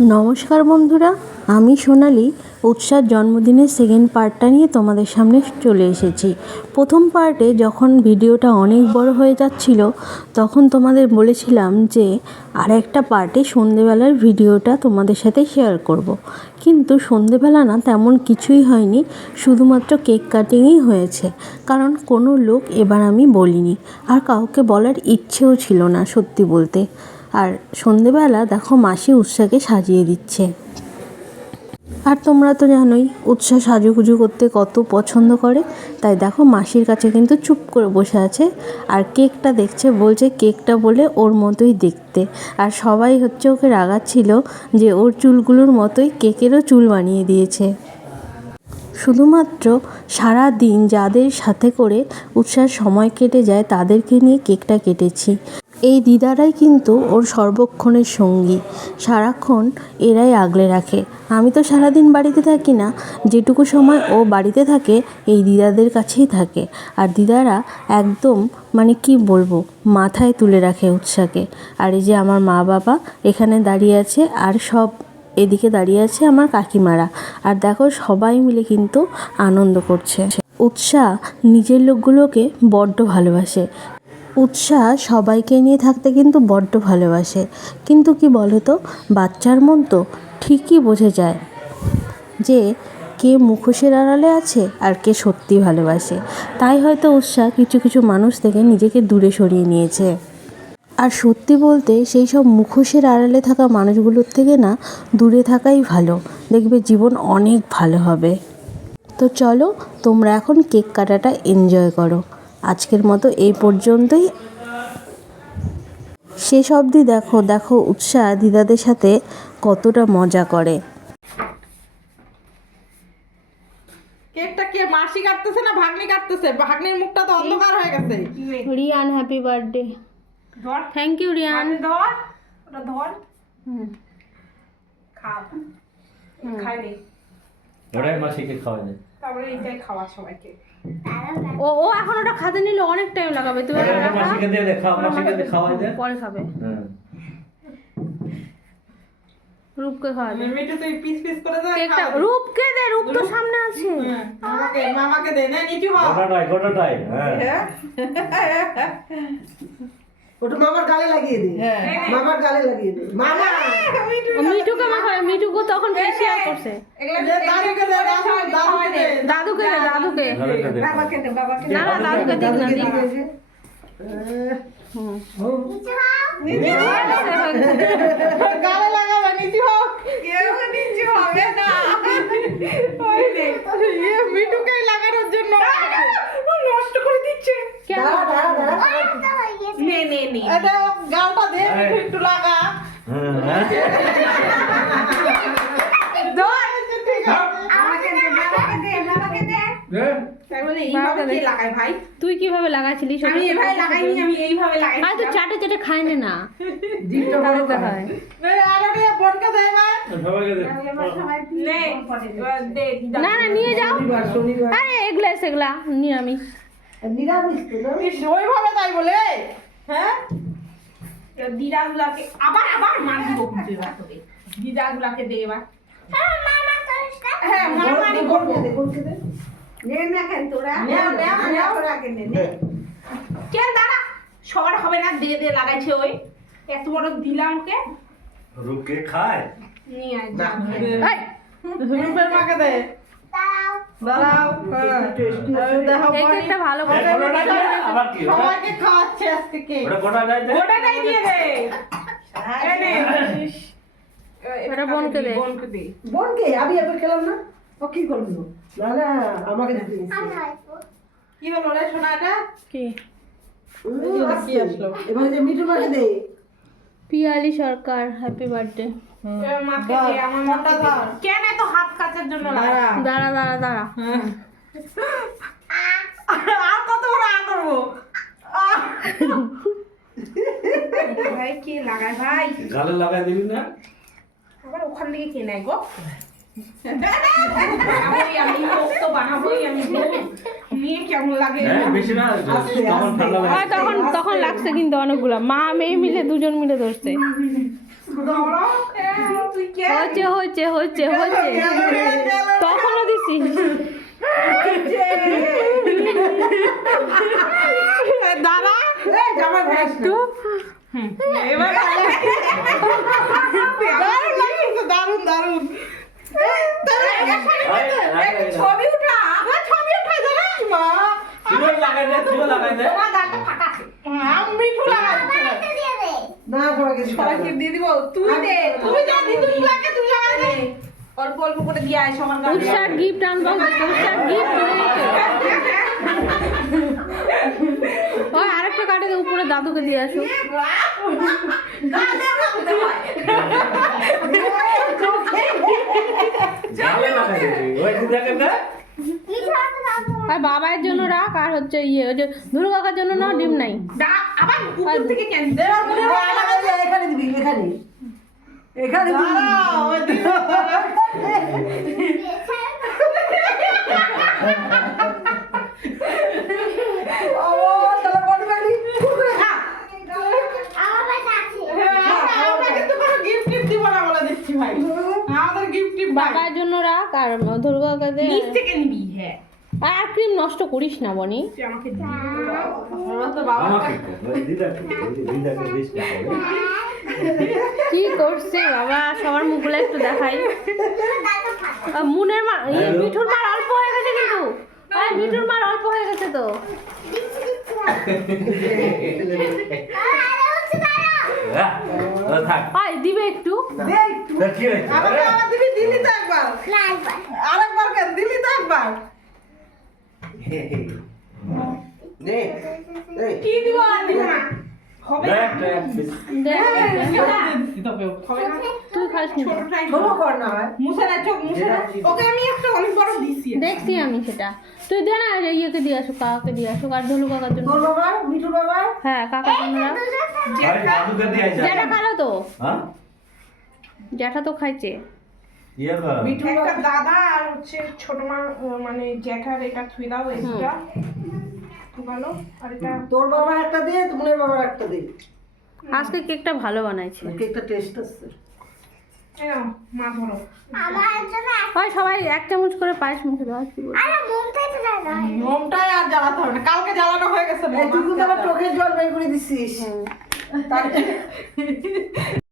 নমস্কার বন্ধুরা, আমি সোনালি। উৎসার জন্মদিনের সেকেন্ড পার্টটা নিয়ে তোমাদের সামনে চলে এসেছি। প্রথম পার্টে যখন ভিডিওটা অনেক বড় হয়ে যাচ্ছিল, তখন তোমাদের বলেছিলাম যে আর একটা পার্টে সন্ধেবেলার ভিডিওটা তোমাদের সাথে শেয়ার করব। কিন্তু সন্ধেবেলা না তেমন কিছুই হয়নি, শুধুমাত্র কেক কাটিংই হয়েছে। কারণ কোনো লোক এবার আমি বলিনি, আর কাউকে বলার ইচ্ছেও ছিল না সত্যি বলতে। আর সন্ধেবেলা দেখো মাসি উৎসাকে সাজিয়ে দিচ্ছে। আর তোমরা তো জানোই উৎসাহ সাজুগুজু করতে কত পছন্দ করে। তাই দেখো মাসির কাছে কিন্তু চুপ করে বসে আছে আর কেকটা দেখছে, বলছে কেকটা বলে ওর মতোই দেখতে। আর সবাই হচ্ছে ওকে রাগাচ্ছিল যে ওর চুলগুলোর মতোই কেকেরও চুল বানিয়ে দিয়েছে। শুধুমাত্র সারা দিন যাদের সাথে করে উৎসাহ সময় কেটে যায়, তাদেরকে নিয়ে কেকটা কেটেছি। এই দিদারাই কিন্তু ওর সর্বক্ষণের সঙ্গী। সারাক্ষণ এরাই আগলে রাখে। আমি তো সারাদিন বাড়িতে থাকি না। যেটুকু সময় ও বাড়িতে থাকে, এই দিদাদের কাছেই থাকে। আর দিদারা একদম মানে কি বলব, মাথায় তুলে রাখে উৎসাকে। আর এই যে আমার মা বাবা এখানে দাঁড়িয়ে আছে, আর সব এদিকে দাঁড়িয়ে আছে আমার কাকিমারা। আর দেখো, সবাই মিলে কিন্তু আনন্দ করছে। উৎসাহ নিজের লোকগুলোকে বড্ড ভালোবাসে। উৎসাহ সবাইকে নিয়ে থাকতে কিন্তু বড্ড ভালোবাসে। কিন্তু কি বলো তো বাচ্চার মন তো ঠিকই বোঝা যায় যে কে মুখোশের আড়ালে আছে আর কে সত্যি ভালোবাসে। তাই হয়তো উৎসাহ কিছু কিছু মানুষ থেকে নিজেকে দূরে সরিয়ে নিয়েছে। আর সত্যি বলতে সেই সব মুখোশের আড়ালে থাকা মানুষগুলোর থেকে না, দূরে থাকাই ভালো। দেখবে জীবন অনেক ভালো হবে। তো চলো, তোমরা এখন কেক কাটাটা এনজয় করো। আজকের মতো এই পর্যন্তই। শেষ অবধি দেখো দেখো উৎসাহ দিদাদের সাথে কতটা মজা করে। কেকটা কে মাসি কাটতেছে না ভাগ্নি কাটতেছে? ভাগ্নির মুখটা তো অন্ধকার হয়ে গেছে। রিয়ান হ্যাপি বার্থডে ধর। Thank you Riyan. ধর। ওটা ধর। খা। খাই নে। ওটাই মাসিকে খাওয়া যায় তারপরে এইটাই খাওয়া সবাইকে। ও ও এখন ওটা খাতে নিলে অনেক টাইম লাগাবে। তুমি মাসিকে দিয়ে দে খাওয়া মাসিকে দিয়ে খাওয়াই দে। পরে খাবে। হ্যাঁ। রূপকে খাওয়াবে মিটু তুই পিস পিস করে দে কেকটা রূপকে দে রূপ তো সামনে আছে। আমাকে মামাকে দে না নিচু হ্যাঁ। হ্যাঁ? ওটা মামার গালে লাগিয়ে দে। হ্যাঁ। মামার গালে লাগিয়ে দে। মামা! মিঠুকে মাখাবে মিঠুকে তখন ফেসিয়াল করছে। দাদুকে দে দাদুকে দে দাদুকে দে দাদুকে ঘরেতে দে। বাবাকে দে বাবাকে না না দাদুকে দিক না দিক গালে লাগাবে নিচু হোক কেউ নিচু হবে না ওই দেখ মিঠুকে লাগানোর জন্য। নষ্ট করে দিচ্ছে দাঁড়া দাঁড়া দাঁড়া। নে নে নে এটা গালটা দে একটু লাগা। হ্যাঁ। ধর ঠিক আছে। আমাকে দে বাবাকে দে বাবাকে দে। তাহলে এইভাবে কে লাগায় ভাই? তুই কীভাবে লাগাইছিলি আমি এইভাবে লাগাইনি আমি এইভাবে লাগাই আর তো চাটে চাটে খাই না না। জিভটা বড় হয়। নে নিয়ে যাও। আরে এগুলা সেগুলা নিরামিষ। নিরামিষ। ওইভাবে তাই বলে? হ্যাঁ? দিদাগুলাকে আবার আবার মার দিব কিন্তু এবার তোকে। দিদাগুলাকে দে এবার। হ্যাঁ মারামারি করব? নে না কেন তোরা। কেন দাঁড়া সবার হবে না দে দে লাগাইছে ওই। এত বড় দিলাম ওকে। রূপকে খায়। নিয়ে আয় যা। মাকে কি কে দিয়ে দে। এই নে। ওটা বোনকে দে। বোনকে দে। বোনকে? আমি এত খেলাম না? ও কি করল? না না আমাকে কি হলো রে সোনাটা? কি? এবারে যে মিঠু মাকে দে। পিয়ালি সরকার হ্যাপি বার্থডে কেন হাত কাচার জন্য দাঁড়া। দাঁড়া দাঁড়া আর কত বড় আ করব? ভাই কে লাগায় ভাই? গালে লাগাই দিবি না? আবার ওখান থেকে কে নেয় গো? বানাবোই আমি লোক তো বানাবোই আমি নিয়ে কেমন লাগে? তখন তখন লাগছে কিন্তু অনেকগুলা। মা মেয়ে মিলে দুজন মিলে ধরছে। হচ্ছে হচ্ছে হচ্ছে হচ্ছে তখনও জামা ঘাস একটু এবার দারুণ লাগছে দারুণ দারুণ এই, তাহলে এর সাথে এই, লাগাই একটু দে। ছবি উঠা উঠা মা লাগাই লাগাই আমি লাগাই না সবাইকে সবাইকে দিয়ে দিব? তুই দে তুই যা দিদুন লাগে তুই লাগাই দে। অল্প অল্প করে দিয়ে আয় সবার গালে উৎসার গিফট আনবক্স উৎসার গিফট ওই আরেকটা কাটে উপরে দাদুকে দিয়ে আসো। হয় গালে লাগাই ওই দিদাকে দে। আর বাবার জন্য রাখ আর হচ্ছে ইয়ে ওই যে ধুরু কাকার জন্য না ডিম নাই। আবার উপর থেকে কেন? এখানে দিবি এখানে। এখানে হ্যাঁ, বাবার জন্য রাখ আর ধুরু কাকা নিচ থেকে নিবি, হ্যাঁ। আর ক্রিম নষ্ট করিস না বনি। কি করছে বাবা? সবার মুখগুলো একটু দেখাই। মুনের ইয়ে, মিঠুর মার অল্প হয়ে গেছে কিন্তু। মিঠুর মার অল্প হয়ে গেছে তো। হ্যাঁ, আয় দিবে একটু। দিলি তো একবার। আরেকবার কেন? দিলি তো একবার। দে কি দিব আর না? হবে দেখ, দেখ, দেখ, দেখ। দিতে হবে, হবে না? তুই খাস নি ছোট কর না মুছে না চোখ, মুছে না। ওকে আমি একটা অনেক বড় দিছি। দেখছি আমি সেটা তুই দে না ইয়েকে দিয়ে আসো কাকাকে দিয়ে আসো আর ধলু কাকার জন্য তোর বাবা মিঠুর বাবা হ্যাঁ কাকার জন্য রাখ। ভাই, দাদুকে দিয়ে আয় যা। জ্যাঠা খালো তো হ্যাঁ? জ্যাঠা তো খাইছে। একটা দাদা আর হচ্ছে ছোট মা মানে জ্যাঠার এটা থুই দাও এটা ভালো আর এটা তোর বাবা একটা দে তোমার বাবার একটা দে। আজকে কেকটা ভালো বানাইছে। কেকটা টেস্ট আছে। এই নাও, মা ধরো। ওই সবাই এক চামচ করে পায়েস মুখে দেওয়া বলব? মোমটাই আর জ্বালাতে হবে না। কালকে জ্বালানো হয়ে গেছে তুই আবার চোখের জল বের করে। তার